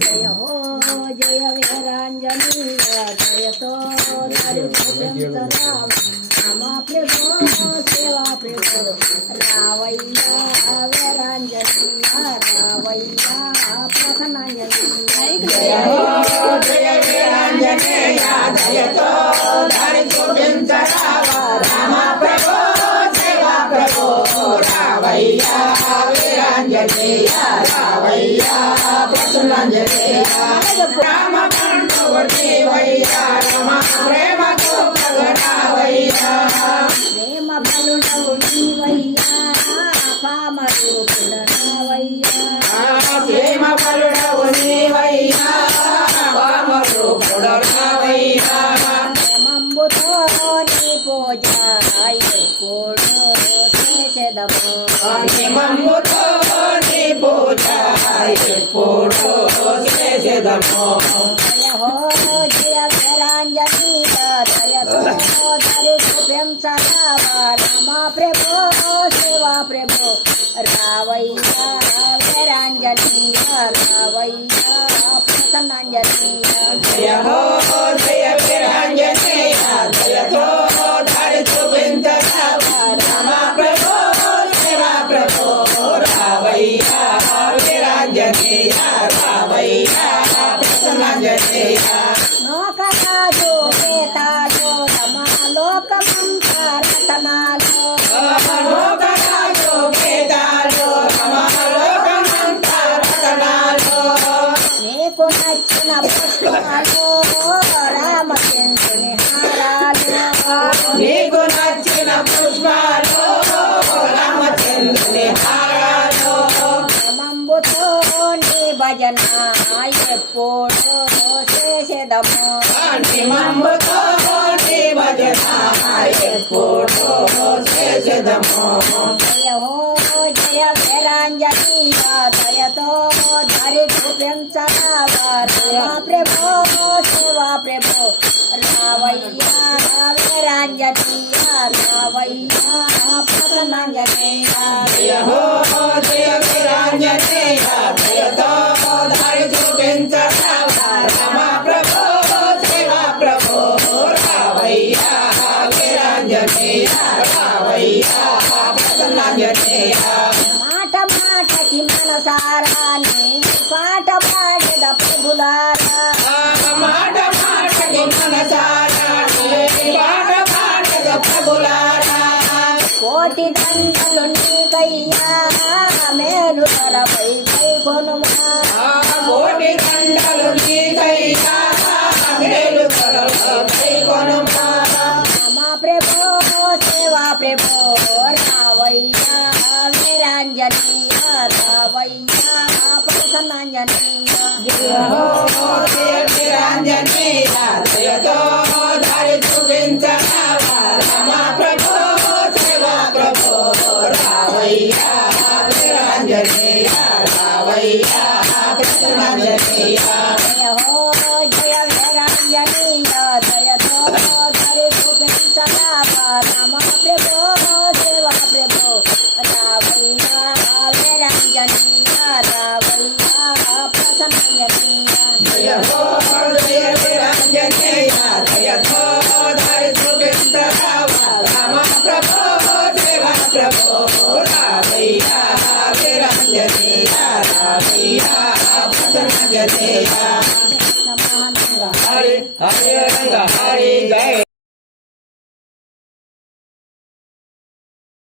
जय हो जय वीरांजनीय जयतो रामा प्रभो सेवा प्रभो रावैया वीरांजनीय रावैया प्रसन्नांजनीय जय हो जय वीरांजनीय जयतो रामा प्रभो सेवा प्रभो रावैया वीरांजनीय रावैया प्रसन्नांजनीय राम वैया रमा प्रेम को प्रगटावैया प्रेम बलुडौली वैया पामरू पुडवैया प्रेम बलुडौली वैया पामरू पुडवैया प्रेमंबुतो नी पूजा कोडो शेषदमो प्रेमंबुतो नी पूजा कोडो शेषदमो हो जय वीरांजनीय जयतो धरिभुभ्यं सदा रामा प्रभो सेवा प्रभो रावैया वीरांजनीय रावैया प्रसन्नांजनीय जय हो जय वीरांजनीय जयतो धरिभुभ्यं सदा रामा प्रभो सेवा प्रभो रावैया वीरांजनीय रावैया प्रसन्नांजनीय लोकराजो वेतालो रमालोकमंकारतनालो लोकराजो वेतालो रमालोकमंकारतनालो నీకు నచ్చిన పుష్పాలు రామచంద్రుని హారాలు నీకు నచ్చిన పుష్పాలు రామచంద్రుని హారాలు మంబుతో నీ భజన ఎప్పుడు చేసేదము మంబుతో నీ భజన ఎప్పుడు చేసేదము జయ హో జయ वीरांजनीय जयतो धरिभुभ्यं सदा रामा प्रभो सेवा प्रभो रावैया वीरांजनीय रावैया प्रसन्नांजनीय जय हो जय वीरांजनीय जयतो धरिभुभ्यं सदा रामा प्रभो सेवा प्रभो रावैया वीरांजनीय रावैया प्रसन्नांजनीय మాట మాటకి మనసారాని పాట పాడద ప్రభులారా మాట మాటకి మనసారా పాట పాడద ప్రభులారా కోటి దండలు నీకయ్యా మేలు తలపై కొనుమా కోటి దండలు నీకయ్యా మేలు తలపై కొనుమా రామా ప్రభో సేవా ప్రభో రావయ్యా वीरांजनीय रावैया प्रसन्नांजनीय जय हो जय वीरांजनीय जयतो धरिभुभ्यं सदा रामा प्रभो सेवा प्रभो रावैया वीरांजनीय रावैया प्रसन्नांजनीय जय हो जय वीरांजनीय जयतो धरिभुभ्यं सदा रामा प्रभो सेवा प्रभो रावैया वीरांजनीय रावैया प्रसन्नांजनीय जय हो जय वीरांजनीय जयतो धरिभुभ्यं सदा रामा प्रभो सेवा प्रभो रावैया वीरांजनीय रावैया प्रसन्नांजनीय हरे हरे हरे जय